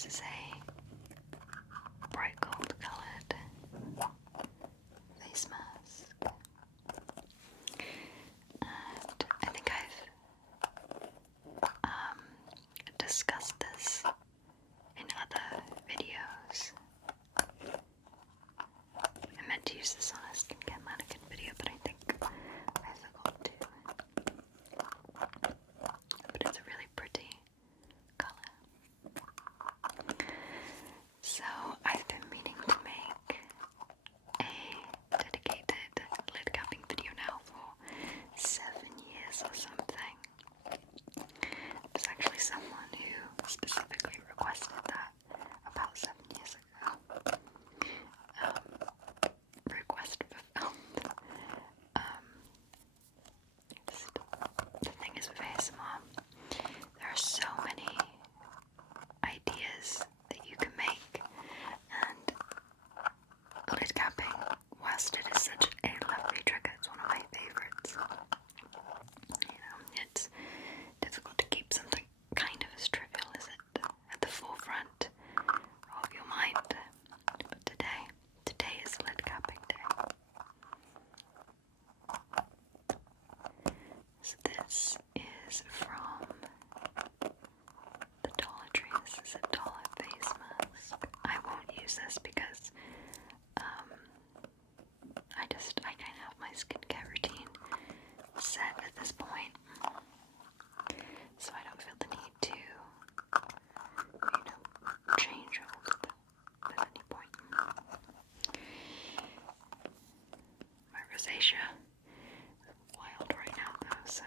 This is a bright gold coloured face mask. And I think I've discussed this in other videos. I meant to use this on a skincare mannequin video, but I think I forgot to. But it's a really pretty colour. So I've been meaning to make a dedicated lid capping video now for 7 years or something. There's actually someone who specifically requested that about 7 years ago. Request fulfilled. The thing is with ASMR, there are so many ideas that you can make, and lid capping, whilst it is such a lovely trigger, it's one of my favourites. You know, it's difficult to keep something kind of as trivial as it at the forefront of your mind. But today is lid capping day. So this is from the Dollar Tree. This is a dollar face mask. I won't use this because I kind of have my skincare routine set at this point, so I don't feel the need to, change all of them at any point. My rosacea is wild right now though, so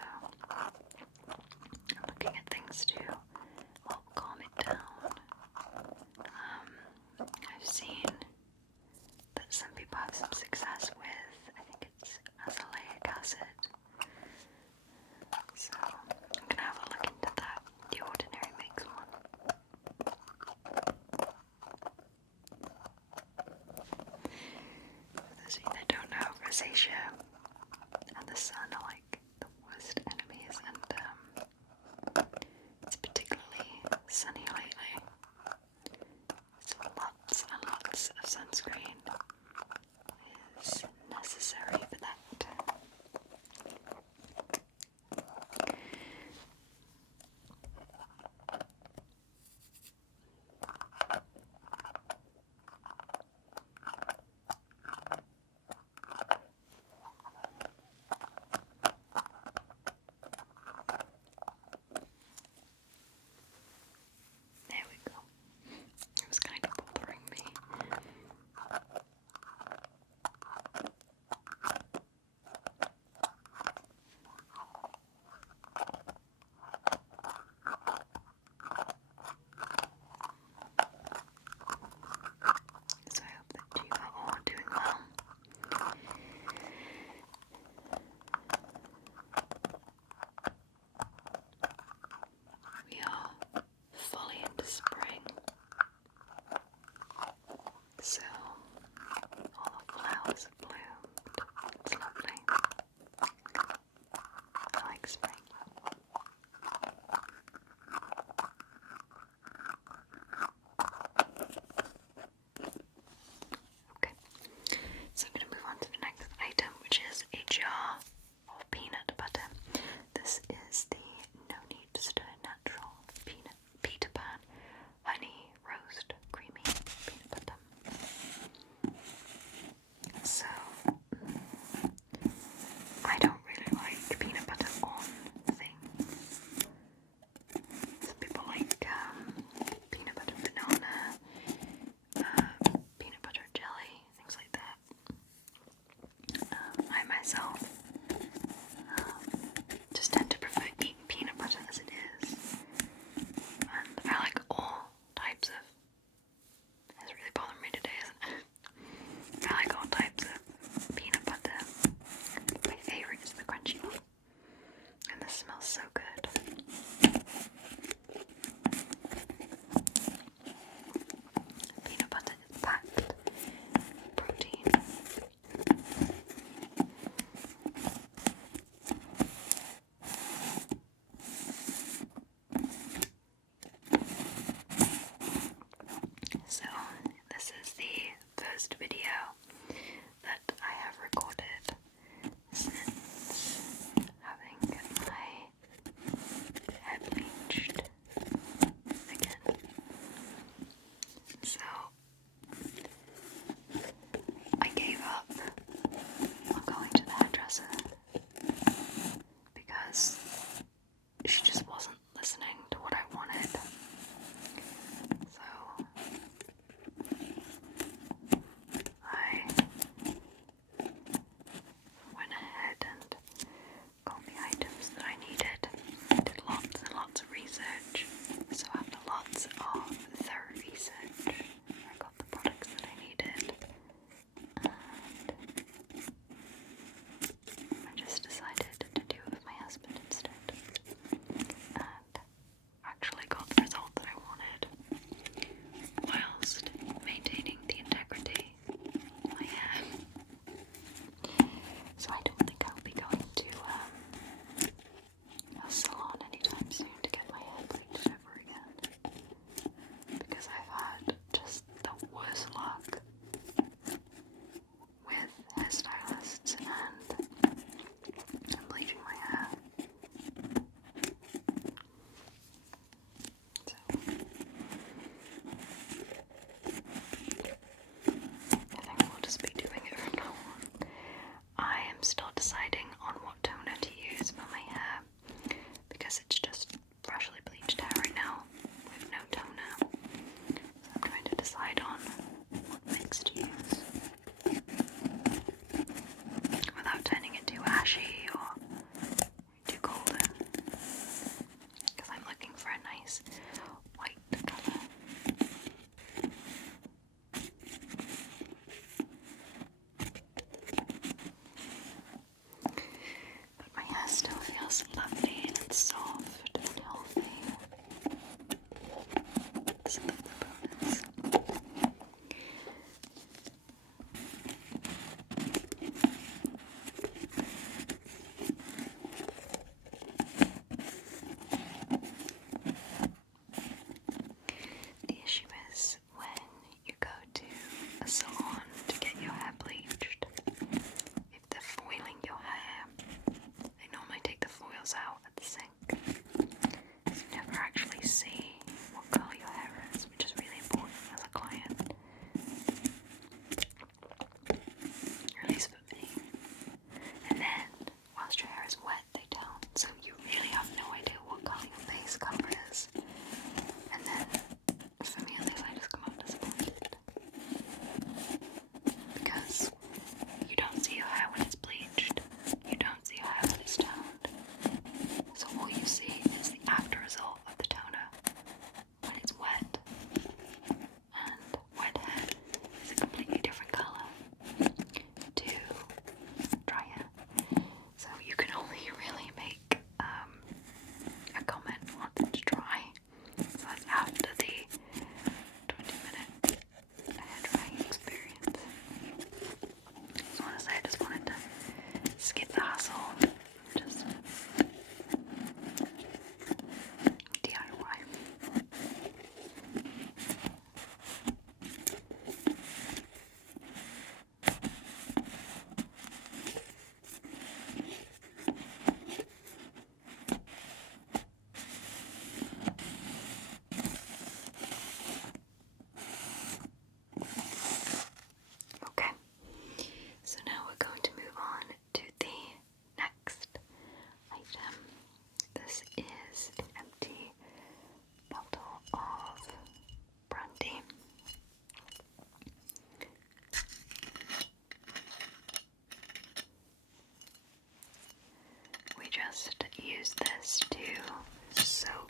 use this to soak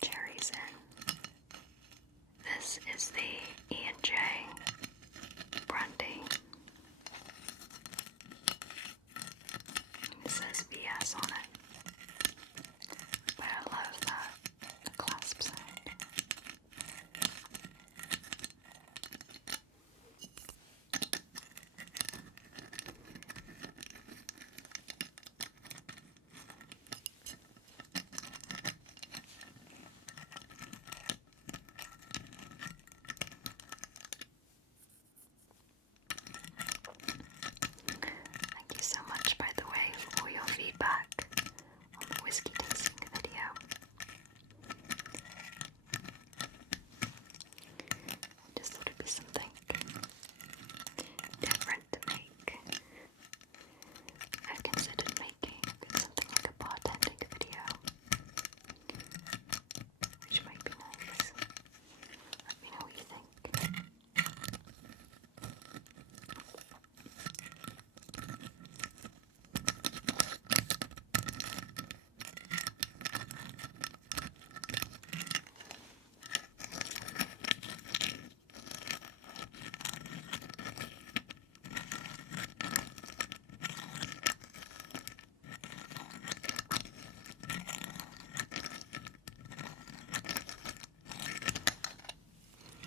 cherries in. This is the E&J Brandy. It says VS on it, but I love that clasp sound. Thank you so much, by the way, for all your feedback on the whiskey tasting video. I just thought it'd be something different to make. I've considered making something like a bartending video, which might be nice. Let me know what you think.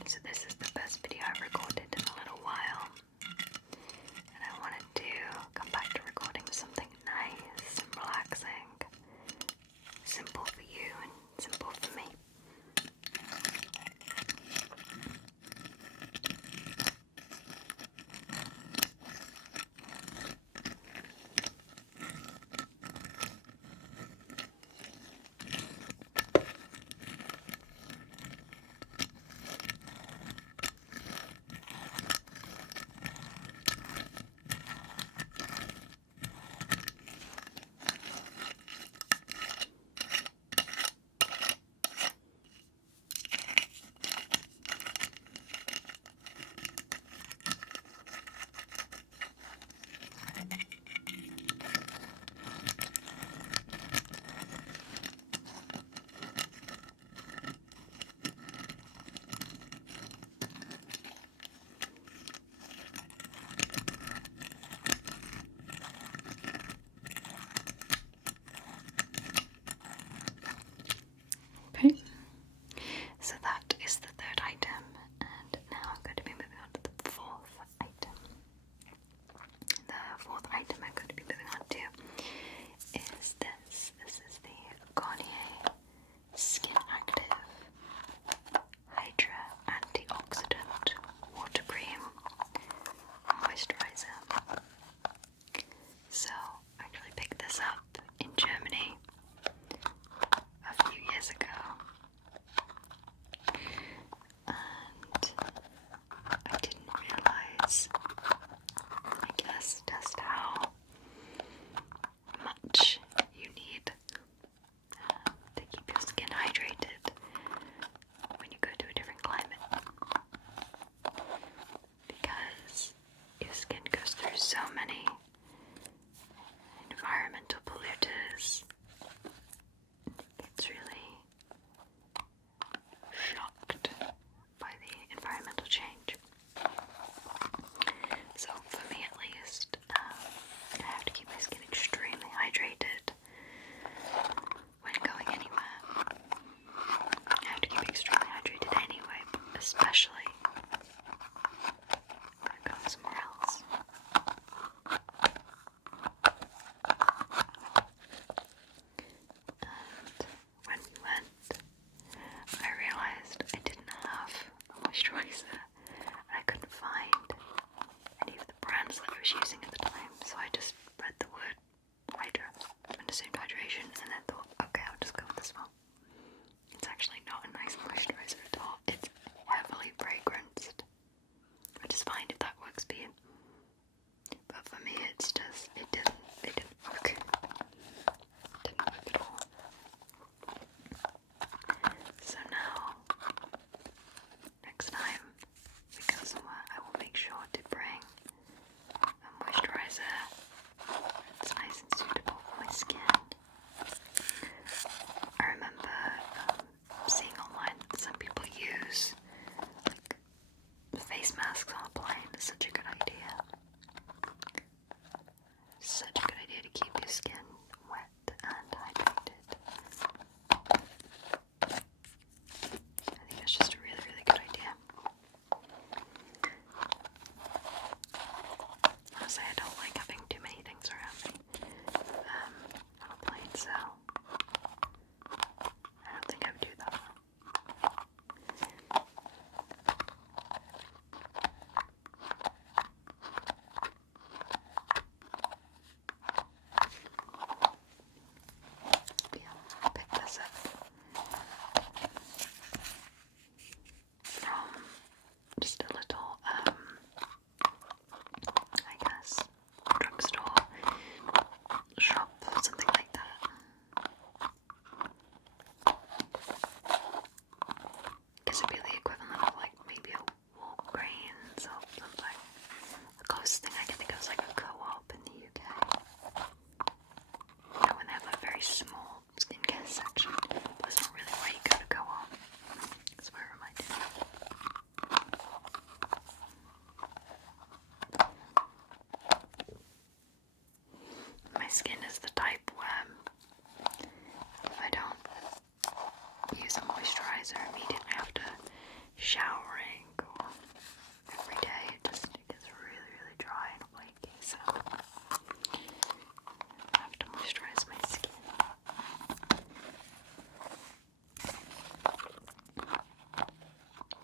So this is the best video I've recorded in a little while, and I wanted to come back to recording something nice and relaxing, simple for you and simple for me. Okay, so that is the third item, and now I'm going to be moving on to the fourth item. The fourth item I'm going to be moving on to is this. This is the Garnier Skin Active Hydra Antioxidant Water Cream Moisturizer. So I actually picked this up in Germany a few years ago, and I didn't realise, I guess, just how much you need to keep your skin hydrated when you go to a different climate, because your skin goes through so many environmental polluters. It's really shocked by the environmental change. So for me at least, I have to keep my skin extremely hydrated when going anywhere. I have to keep it extremely hydrated anyway, but especially when I'm going somewhere else. And when we went, I realised I didn't have a moisturiser, and I couldn't find any of the brands that I was using at the time, so I just read the word Hydra and assumed hydration, and then thought, okay, I'll just go with this one. It's actually not a nice moisturiser at all. It's heavily fragranced, which is fine if that works for you. But for me, it's just, it didn't work. It didn't work at all. So now, next time we go somewhere, I will make sure to bring a moisturiser that's nice and suitable for my skin. moisturizer immediately after showering or every day. It gets really, really dry and flaky, so I have to moisturize my skin.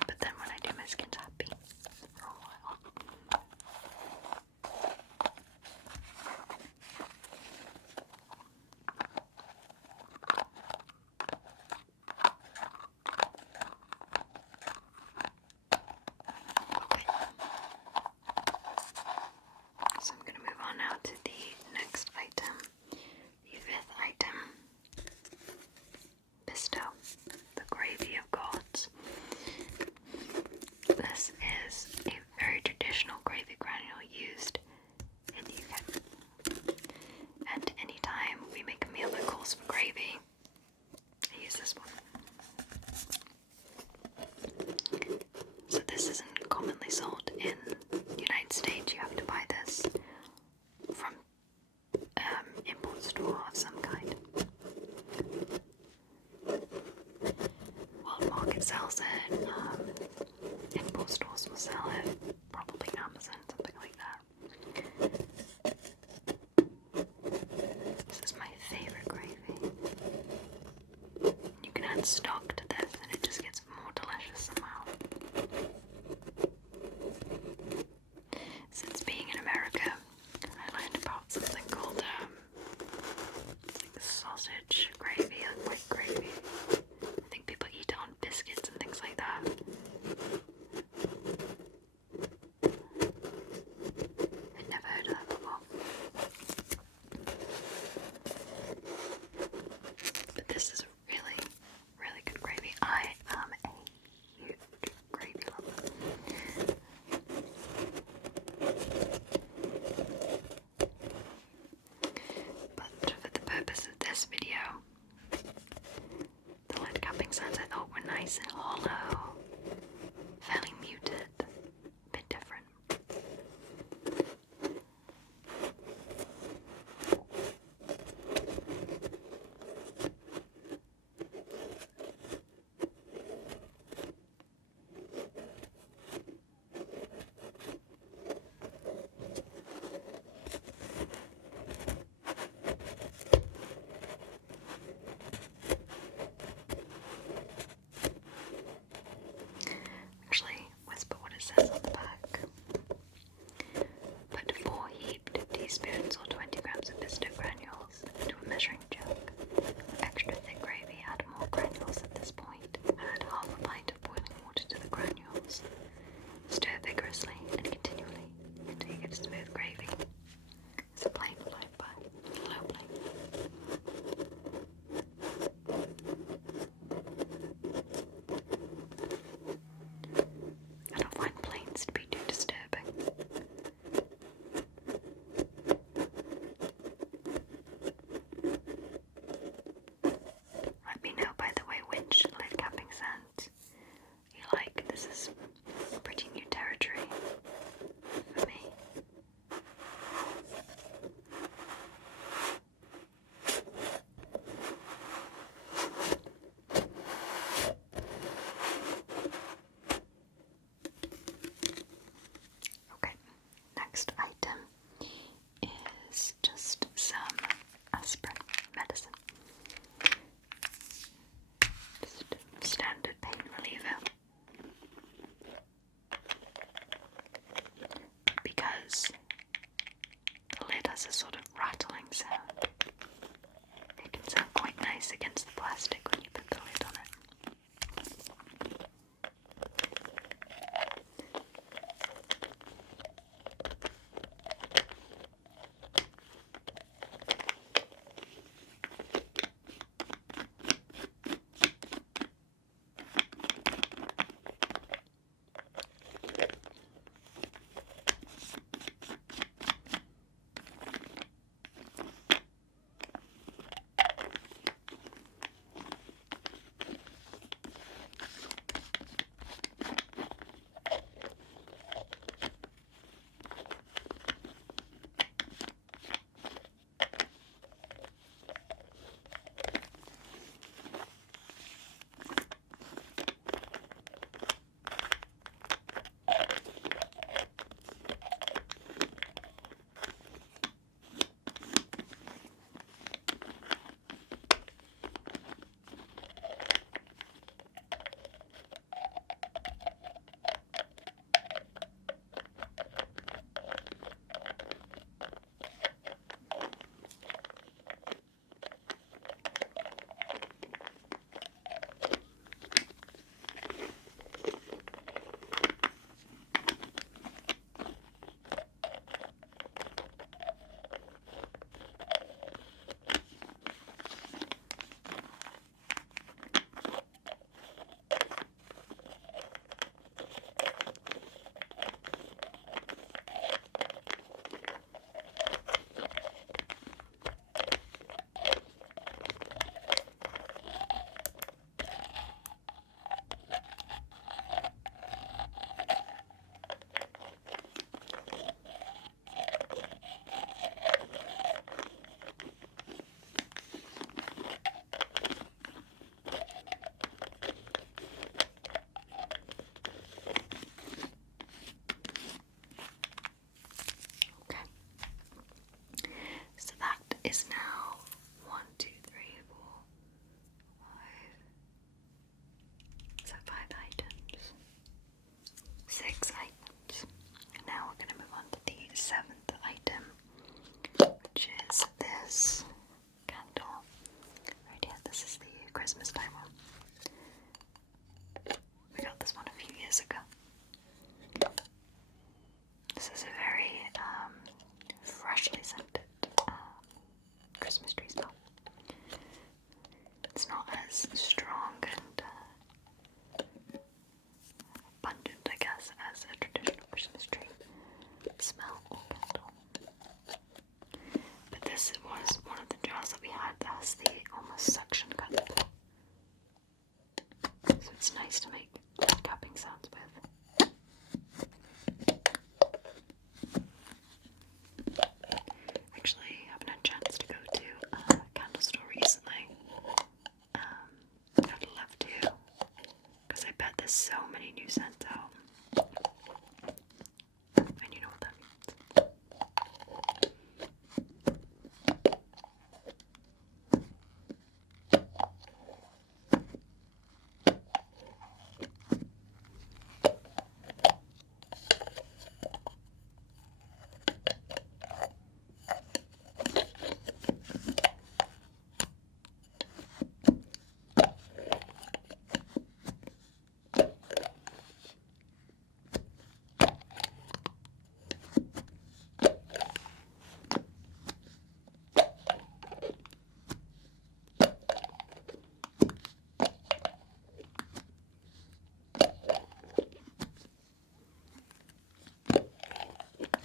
But then when I do, my skin's happy for a while. Okay. So I'm going to move on now to the next item, the fifth item. Pisto, the gravy of gods. This is a very traditional gravy granule used in the UK. And anytime we make a meal that calls for gravy, I use this one. So this isn't commonly sold in the United States. You have to buy this from import store of some kind. World Market sells it, import stores will sell it, probably Amazon, something like that. This is my favorite gravy. You can add stock to this and it just gets more delicious somehow. Since being in America, I learned about something called it's like sausage gravy, like white gravy. I think people eat it on biscuits and things like that. I'd never heard of that before. But this is really, really good gravy. I am a huge gravy lover. But for the purpose of this video, the lid capping sounds I thought were nice and hollow, fairly muted, a bit different. has the almost suction cup, so it's nice to make tapping sounds with. Actually, I haven't had a chance to go to a candle store recently. I'd love to, because I bet there's so many new scents out. And you know what that means.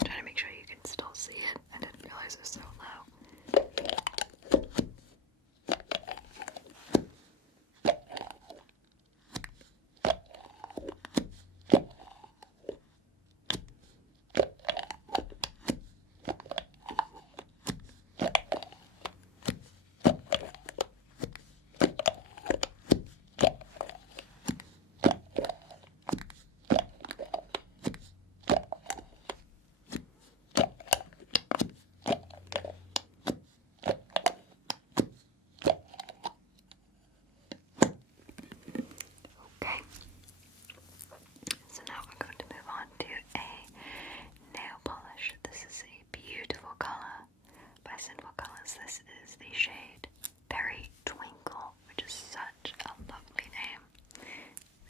Trying to make sure you can still see it. I didn't realize it was so low. Okay, so now we're going to move on to a nail polish. This is a beautiful color by Sinful Colors. This is the shade Berry Twinkle, which is such a lovely name.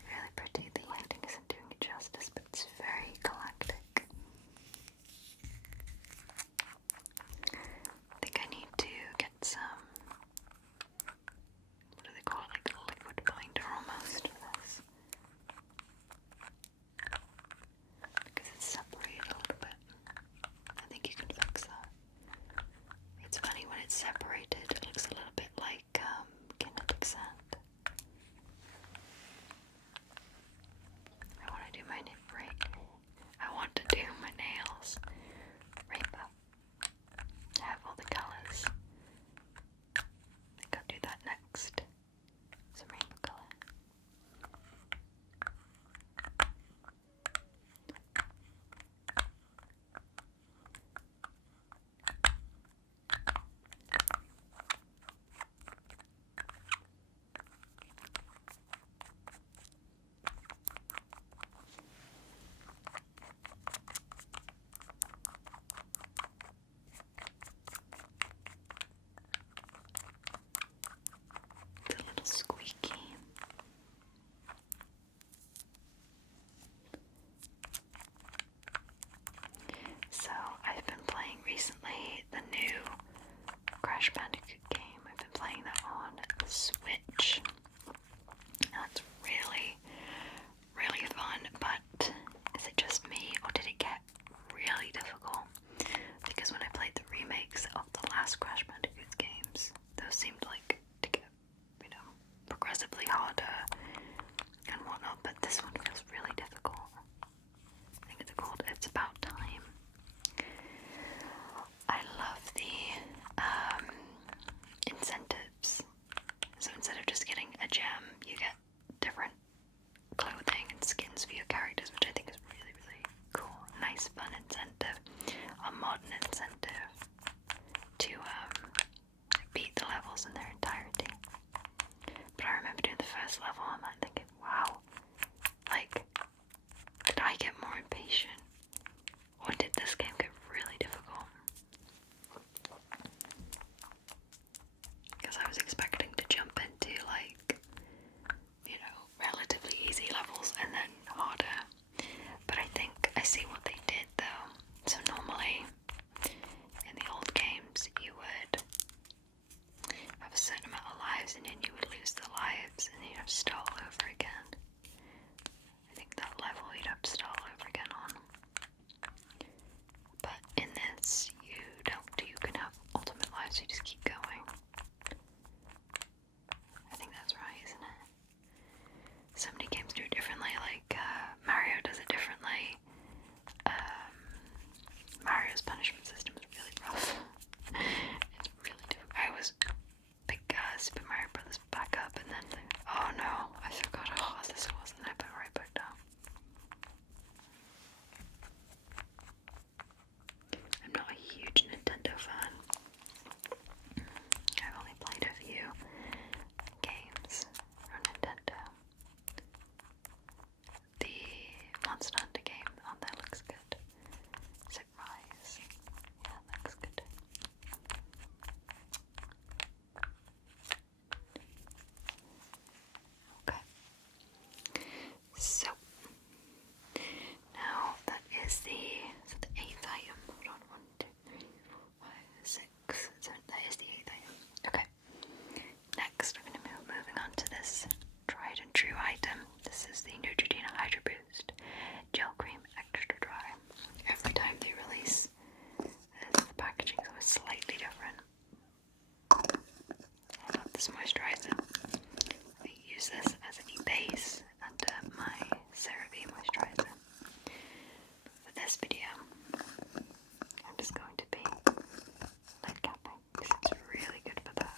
Really pretty. The lighting isn't doing it justice, but it's very galactic. I think I need to get some, what do they call it, like a liquid binder almost for this. Because it's separated a little bit. I think you can fix that. It's funny when it's separated, it looks a little bit like kinetic sand. I want to do my nails rainbow. I have all the colours. I think I'll do that next. Some rainbow colour. It's a little squeaky. So, I've been playing recently the new Crash Bandicoot game. I've been playing that on the Switch. That's really, really fun, but is it just me, or did it get really difficult? Because when I played the remakes of the last Crash Bandicoot games, those seemed like to get, progressively harder and whatnot, but this one feels really difficult. I think it's called It's About Time. I love the incentives. So instead of just getting a gem, you get different clothing and skins for your characters, which I think is really, really cool. Nice, fun incentive. A modern incentive to beat the levels in their entirety. But I remember doing the first level and I'm thinking, wow, like, this moisturizer. I use this as a base under my CeraVe moisturizer. For this video, I'm just going to be lid capping because it's really good for that.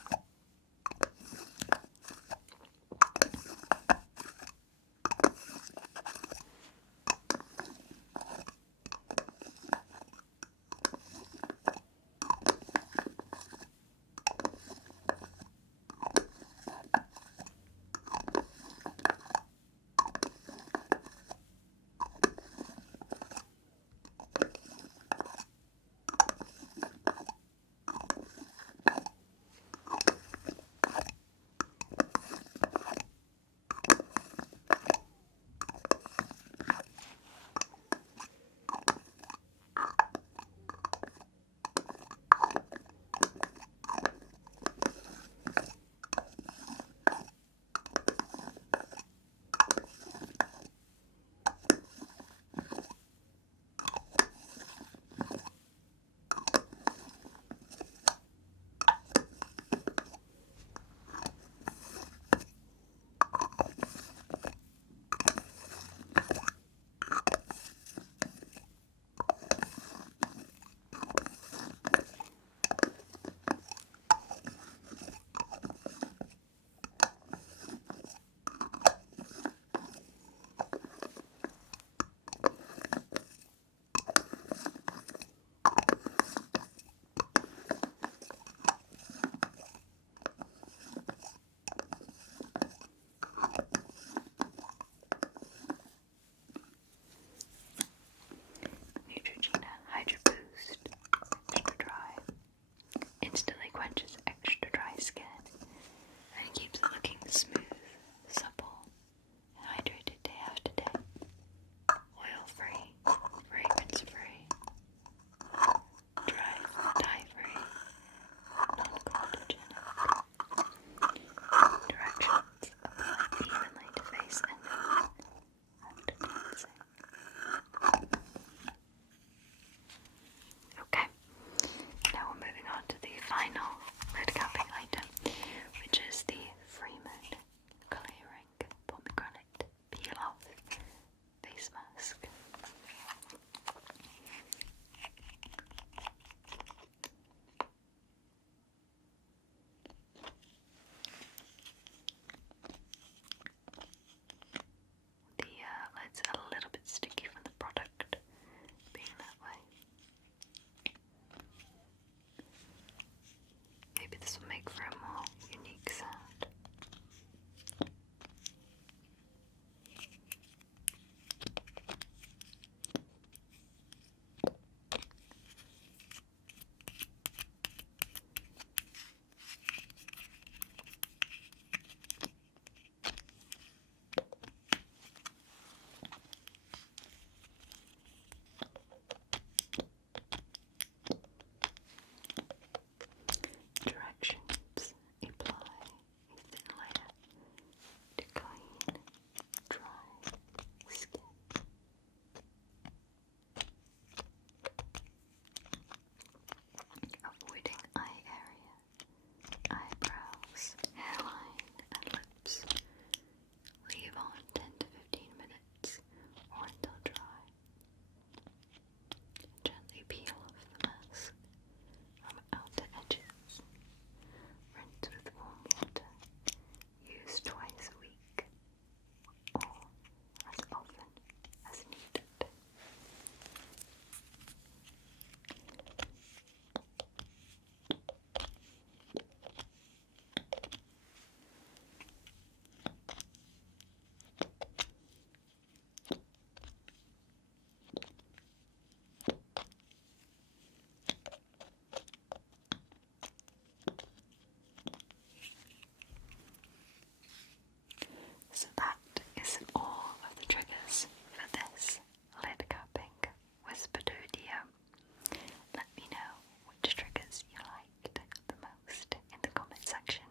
Neutrogena Hydro Boost Extra Dry instantly quenches extra dry skin and keeps it looking smooth, supple, and hydrated day after day. Oil-free, fragrance-free, dye-free, non-comedogenic. Directions: apply evenly to face and neck after cleansing. Okay, now we're moving on to the final lid capping item, which is the Freeman Clearing Pomegranate Peel Off Face Mask. The lid's a little bit sticky from the product being that way. Maybe this will make for a more unique sound. Directions: apply a thin layer to clean, dry skin. Avoiding eye area, eyebrows, hairline, and lips. Leave on 10 to 15 minutes or until dry. Gently peel off the mask from outer edges. Rinse with warm water. Use twice a week or as often as needed. So that is all of the triggers for this lid capping whispered video. Let me know which triggers you liked the most in the comment section.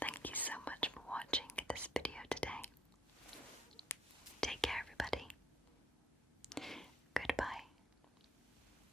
Thank you so